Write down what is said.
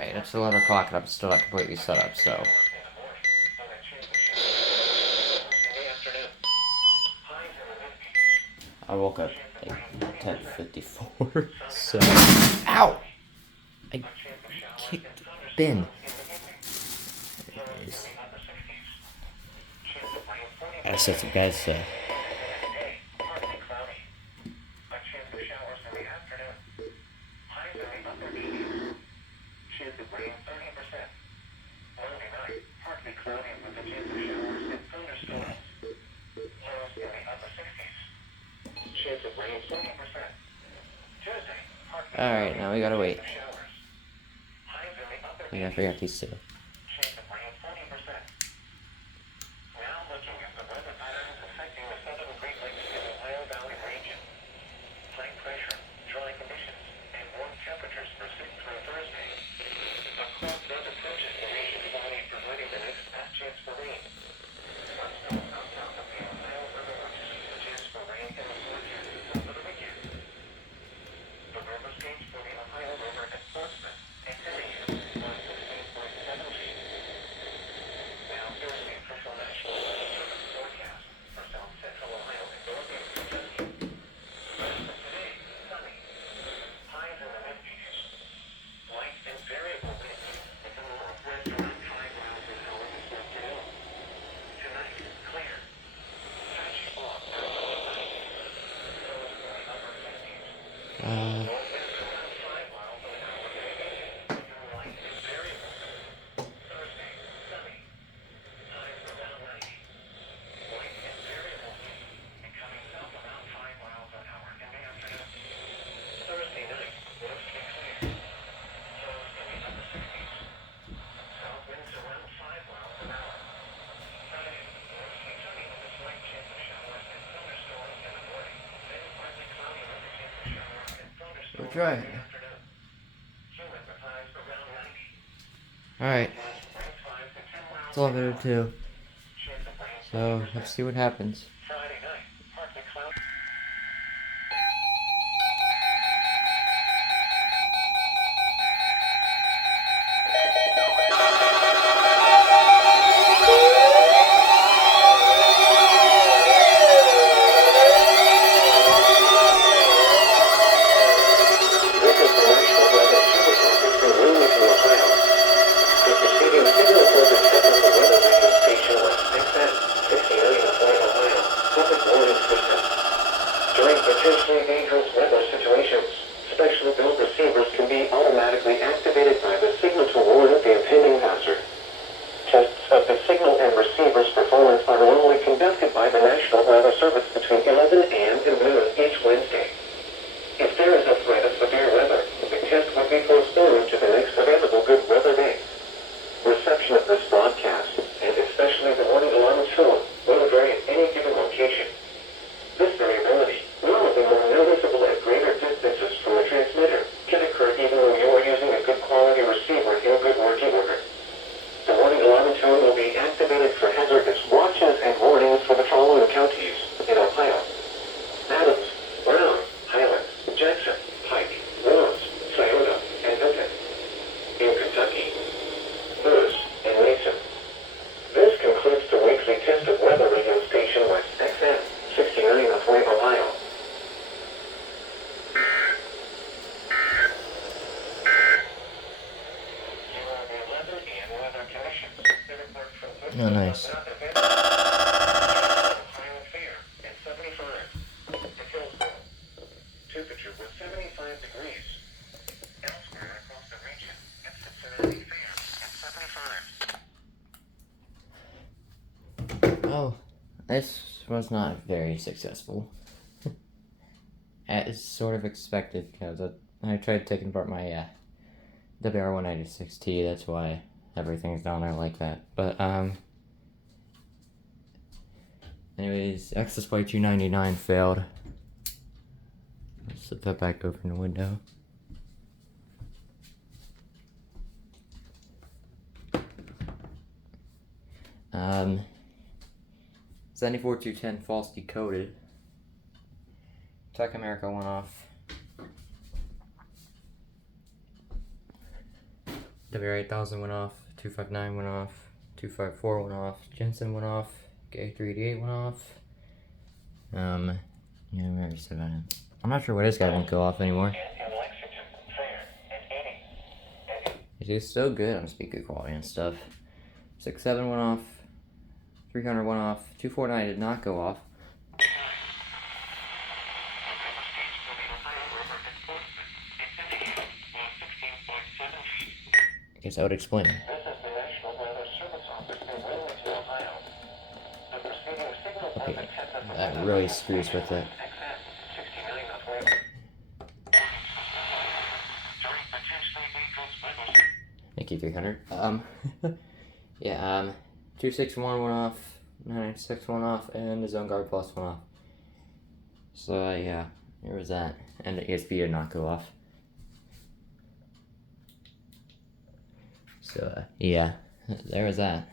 Alright, it's 11 o'clock and I'm still not completely set up, so. I woke up at 10:54, so. Ow! I kicked Ben. There it is. I said some guys, Alright, now we gotta wait. I gotta figure out these two. We're trying. Alright. It's 11:02. So, let's see what happens. During potentially dangerous weather situations, specially built receivers can be automatically activated by the signal to warn of the impending hazard. Tests of the signal and receiver's performance are normally conducted by the National Weather Service between 11 a.m. and noon each Wednesday. If there is a threat of severe weather, the test would be postponed to the next available good weather day. Reception of this broadcast, and especially the warning alarm tone, will vary at any given location. This variability, normally more noticeable at greater distances from the transmitter, can occur even when you are using a good quality receiver in good working order. The warning alarm tone will be activated for hazardous watches and warnings for the following counties in Ohio: Adams, Brown, Highlands, Jackson, Pike, Lawrence, Scioto, and Benton. In Kentucky, Lewis, and Mason. This concludes the weekly test of weather radio station WXM69 of Ohio. Oh, nice. Temperature was 75 degrees. Elsewhere across the region, it's Cincinnati fair at 75. Oh, this was not very successful. As sort of expected, because I tried taking apart my WR196T, that's why everything's down there like that. But, anyways, XSY 299 failed. Let's set that back over in the window. 74210 false decoded. Tech America went off. W8000 went off, 259 went off, 254 went off, Jensen went off, K388 went off. Yeah, we already said about him. I'm not sure why this guy won't go off anymore. He's still good on speaker quality and stuff. 67 went off, 300 went off, 249 did not go off. I guess that would explain it. Okay, that really screws with it. Thank you, 300. Yeah, 261 went off, 996 went off, and the Zone Guard Plus went off. So, yeah, there was that. And the ESP did not go off. So, yeah, there was that.